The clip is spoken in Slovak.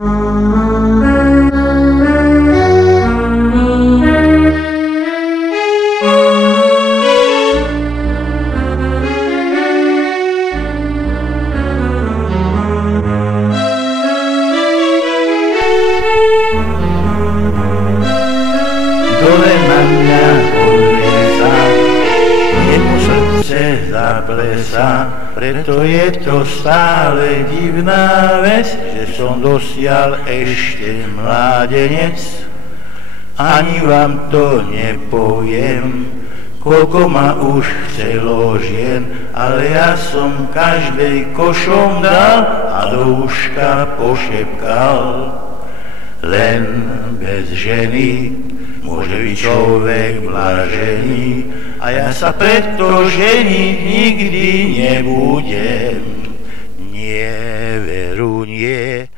Dole na mňa podlieza, jemu srdce zaplesá, preto je to stále divná vec, že som dosiaľ ešte mládenec. Ani vám to nepoviem, koľko ma už chcelo žien, ale ja som každej košom dal a do uška pošepkal. Len bez ženy môže byť človek blažený a ja sa preto ženiť nikdy nebudem. Nie, veru nie,